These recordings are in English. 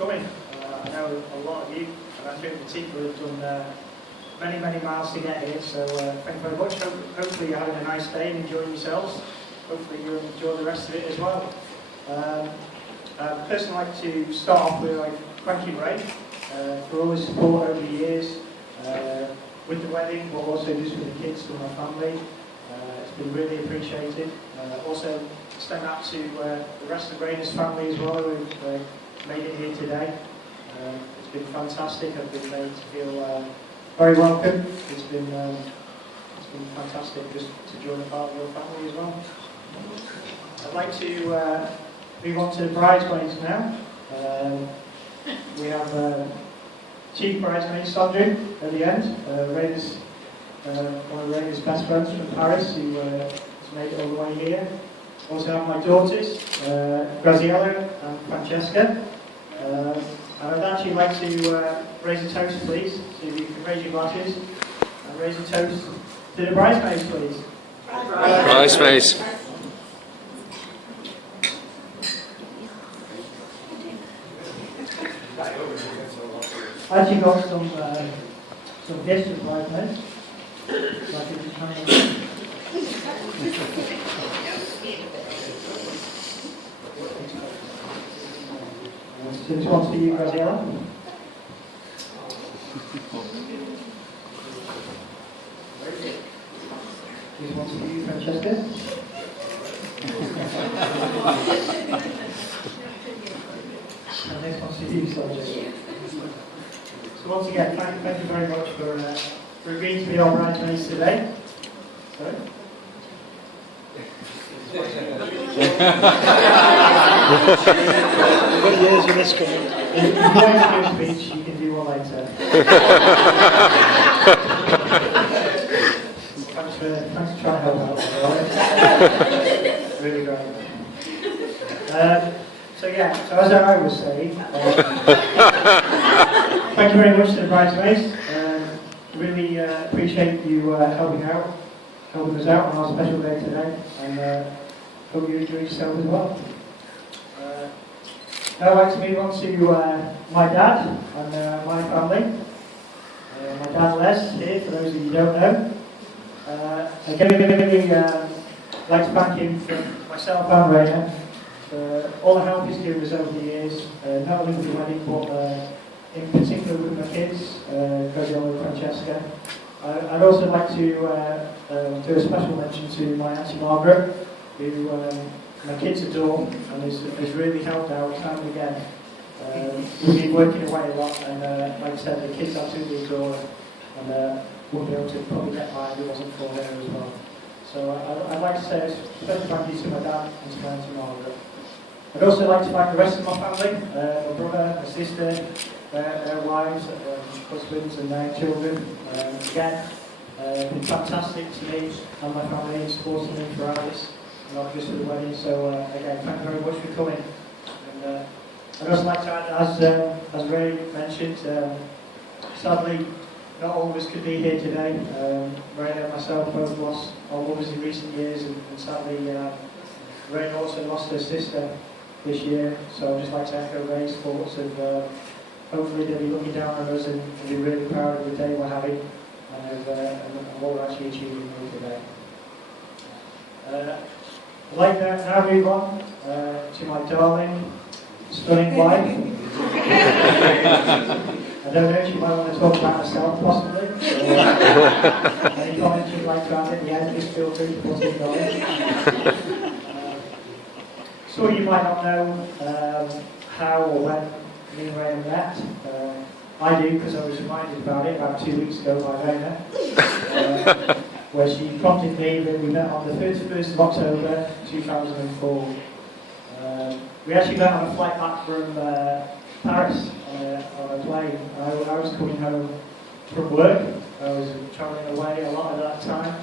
coming. I know a lot of you, and I think the team have done many miles to get here, so thank you very much. Hopefully you're having a nice day and enjoying yourselves. Hopefully you'll enjoy the rest of it as well. I'd personally like to start off with thanking Ray for all his support over the years, with the wedding, but also just with the kids, with my family. It's been really appreciated. Also extend that to the rest of the Raiders family as well, who've made it here today. It's been fantastic. I've been made to feel very welcome. It's been fantastic just to join a part of your family as well. I'd like to move on to the bridesmaids now. We have chief bridesmaid Sandra at the end, Raiders, one of Raiders' best friends from Paris, who has made it all the way here. Also have my daughters, Graziella and Francesca. And I'd actually like to raise a toast, please. So if you can raise your glasses and raise a toast to the bridesmaids, please. Bridesmaids. I actually got some gifts for bridesmaids. So I can just hand them. So this one's for you, Graziella. This one's for you, Francesca. And this one's for you, Sergio. So once again, thank you very much for agreeing to be our bridesmaids today. Sorry? What years in this coming? If you want to do a speech, you can do one later. Thanks for trying to help out. Really great. So as I was saying, thank you very much to the bridesmaids. Really appreciate you helping us out on our special day today, and hope you enjoy yourself as well. Now I'd like to move on to my dad and my family. My dad Les here, for those of you who don't know. Again, I'd like to thank him for myself and Raina for all the help he's given us over the years, not only with the wedding, but in particular with my kids, Graziella and Francesca. I'd also like to do a special mention to my Auntie Margaret, who my kids adore and has really helped out time and again. We've been working away a lot, and like I said, the kids absolutely adore her, and wouldn't be able to probably get by if it wasn't for her as well. So I'd like to say a special thank you to my dad and to my Auntie Margaret. I'd also like to thank the rest of my family, my brother, my sister, their wives, husbands and their children. Again, been fantastic to me and my family in supporting me throughout this, not just for the wedding. So again, thank you very much for coming. And I'd also like to add, as Ray mentioned, sadly not all of us could be here today. Ray and myself both lost our mothers in recent years, and sadly Ray also lost her sister this year. So I'd just like to echo Ray's thoughts of hopefully they'll be looking down on us and be really proud of the day we're having and what we're actually achieving here today. I'd like to now move on to my darling, stunning wife. I don't know if she might want to talk about herself, possibly. Any comments you'd like to add at the end, just feel free to put it on. So you might not know how or when me and Raina met. I do, because I was reminded about it about 2 weeks ago by Raina, where she prompted me that we met on the 31st of October 2004. We actually met on a flight back from Paris on a plane. I was coming home from work. I was travelling away a lot at that time.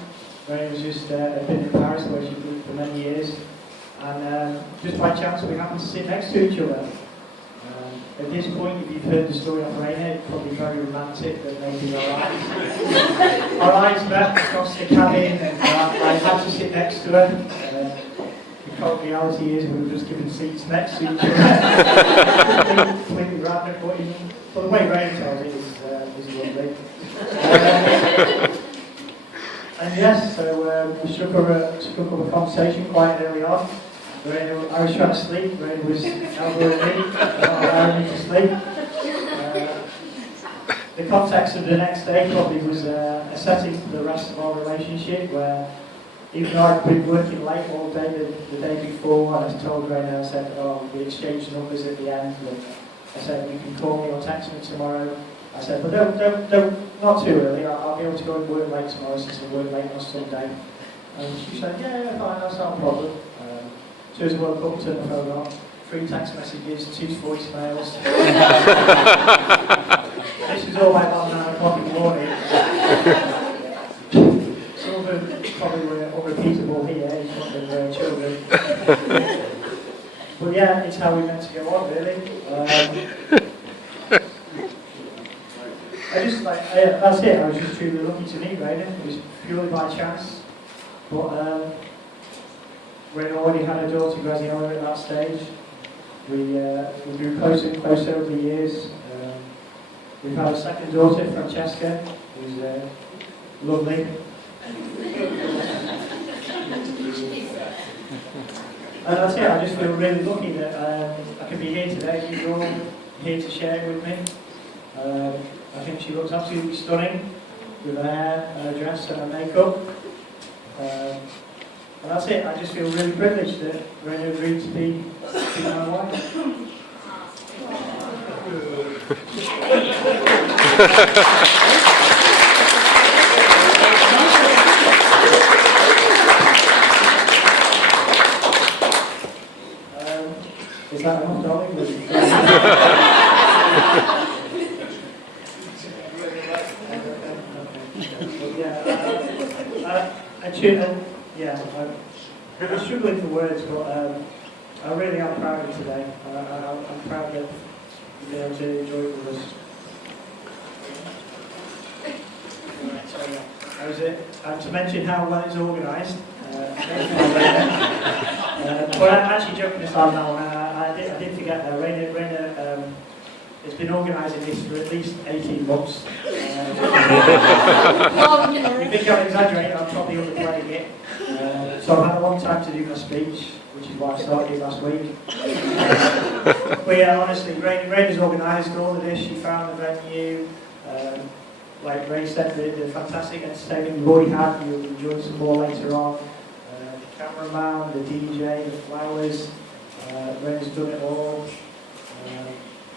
Raina was just had been in Paris, where she'd been for many years. And just by chance we happened to sit next to each other. At this point, if you've heard the story of Raina, it's probably very romantic that maybe our eyes met across the cabin, and I had to sit next to her. The cold reality is we were just given seats next to each other. Completely random. struck up a conversation quite early on. I was trying to sleep, Raina was elbowing me, not allowing me to sleep. The context of the next day probably was a setting for the rest of our relationship, where even though I'd been working late all day the day before, and I told Raina, I said, oh, we exchanged numbers at the end, and I said, you can call me or text me tomorrow. I said, but don't, not too early, I'll be able to go and work late tomorrow since I work late on Sunday. And she said, yeah, fine, that's not a problem. So as I woke up, turned the phone on, 3 text messages, 2 voicemails. This was all about 9 o'clock in the morning. Some of them probably were unrepeatable here in front of their children. But yeah, it's how we meant to go on, really. That's it. I was just truly lucky to meet Raina. It was purely by chance. But Raina already had a daughter, Graziella, at that stage. We grew closer and closer over the years. We've had a second daughter, Francesca, who's lovely. And that's it. I just feel really lucky that I can be here today. You're all here to share it with me. I think she looks absolutely stunning with her hair and her dress and her makeup. And that's it. I just feel really privileged that Raina agreed to be my wife. Is that enough, darling? I'm struggling for words, but I really am proud of today. I'm proud that you've been able to enjoy it with us. Right, so that was it. To mention how well it's organised. Well, actually, joking aside now, I did forget that Raina has been organising this for at least 18 months. You think I'm exaggerating, I'm probably underplaying it. So I've had a long time to do my speech, which is why I started last week. But yeah, honestly, Raina's organised all of this. She found the venue. Like Ray said, the fantastic entertainment we've already had. You'll enjoy some more later on. The cameraman, the DJ, the flowers. Raina's done it all.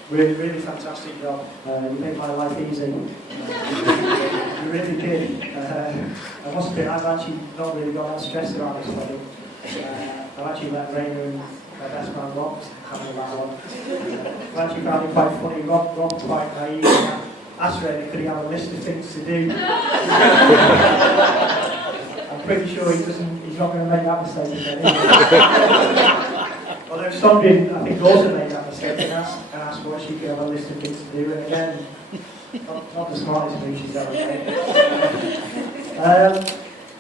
Really, really fantastic job. You made my life easy. You really did. I must admit, I've actually not really got that stressed around this wedding. I've actually let Raina and my best man Rob handle that one. I've actually found it quite funny. Rob's quite naive. Asked Raina, could he have a list of things to do? I'm pretty sure he's not going to make that mistake again. Although Sondrin, I think, also made that mistake and asked what she could have a list of things to do, and again, not the smartest move she's ever made.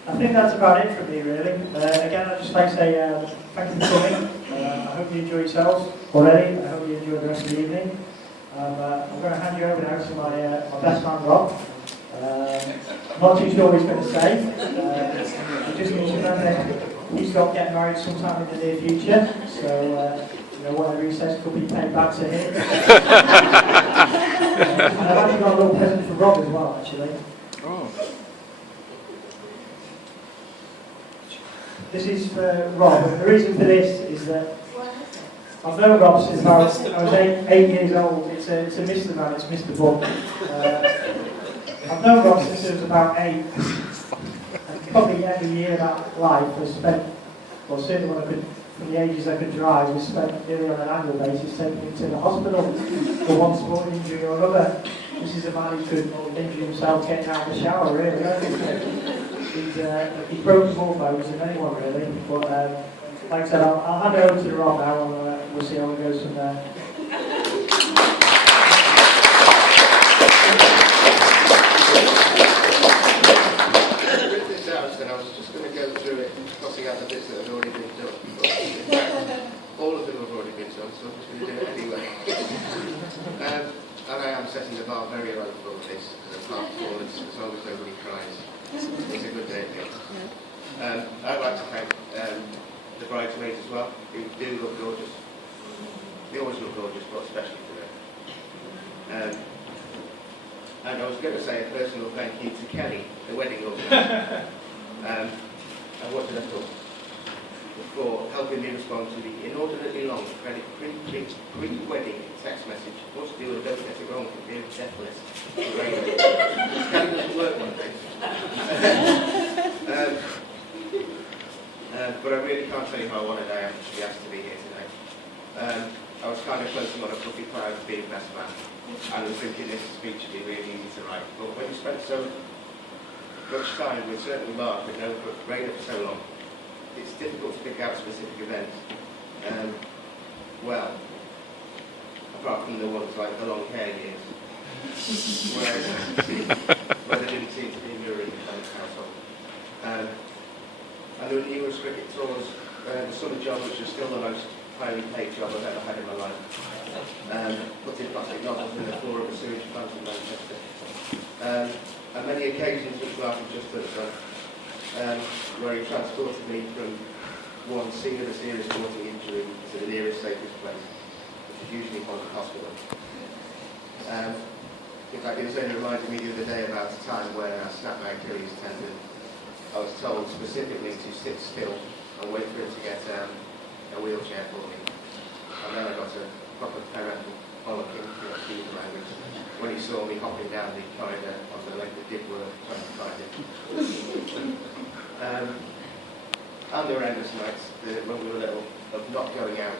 I think that's about it from me, really. Again, I'd just like to say thank you for coming. I hope you enjoy yourselves already. I hope you enjoy the rest of the evening. I'm going to hand you over now to my best man, Rob. Not too sure what he's going to say. He just needs to remember he's got to get married sometime in the near future, so whatever he says could be paid back to him. And I've actually got a little present for Rob as well, actually. Oh. This is for Rob, and the reason for this is that I've known Rob since I was 8 years old. It's a Mr. Man, it's Mr. Buck. I've known Rob since he was about 8. Probably every year of that life was spent, well certainly when I could, from the ages I could drive, was spent nearly on an annual basis taking him to the hospital for one sporting injury or another. This is a man who could injure himself getting out of the shower, really. He's broken more bones than anyone, really. But like I said, I'll hand it over to Rob now and we'll see how it goes from there. I was just going to go through it, crossing out the bits that have already been done. But all of them have already been done, so I'm just going to do it anyway. And I am setting the bar very low for this, apart from it's as long as nobody cries. It's a good day again. I'd like to thank the bridesmaids as well, who do look gorgeous. They always look gorgeous, but especially today. And I was going to say a personal thank you to Kelly, the wedding organizer. And what did I thought? For helping me respond to the inordinately long pre-wedding text message. What's to do and don't get it wrong from being death list. Kelly doesn't work one day. But I really can't tell you how honoured I am to be asked to be here today. I was kind of floating on a fluffy cloud of being best man. And I was thinking this speech would be really easy to write. But when you spent so much time with certainly Mark and known Rainer for so long, it's difficult to pick out specific events. Well, apart from the ones like the long hair years, where there didn't seem to be a mirror in the household. And the numerous cricket tours, the summer job, which was still the most highly paid job I've ever had in my life. Putting plastic nozzles in the floor of a sewage plant in Manchester. And many occasions which Mark had just done, where he transported me from one scene of a serious sporting injury to the nearest safest place, which is usually Holland Hospital. In fact, it was only reminded me the other day about a time where I snapped my Achilles tendon. I was told specifically to sit still and wait for him to get a wheelchair for me. And then I got a proper parental bollocking, excuse the language, when he saw me hopping down the corridor on the leg that did work, trying to find it. And there were endless nights when we were little of not going out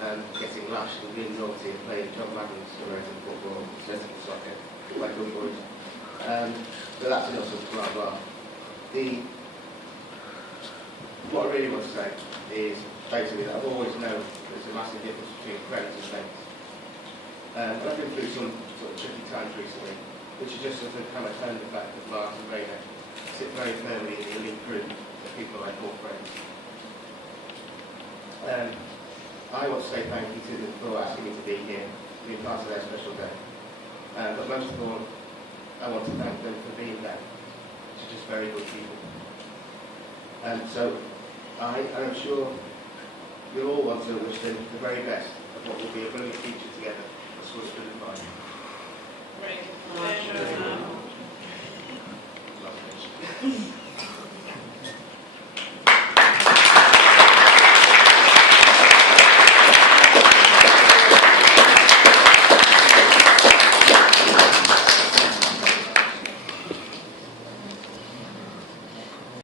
and getting lashed and being naughty and playing John Madden's American football, sensible soccer, like good boys. But that's enough of blah blah. What I really want to say is basically that I've always known there's a massive difference between credit and thanks. I've been through some sort of tricky times recently, which is just sort of kind of turned the fact that Mark and Rainer sit very firmly in the elite group of people I call friends. I want to say thank you to them for asking me to be here, being part of their special day. But most of all, I want to thank them for being there. They're just very good people. So I'm sure you'll all want to wish them the very best of what will be a brilliant future together.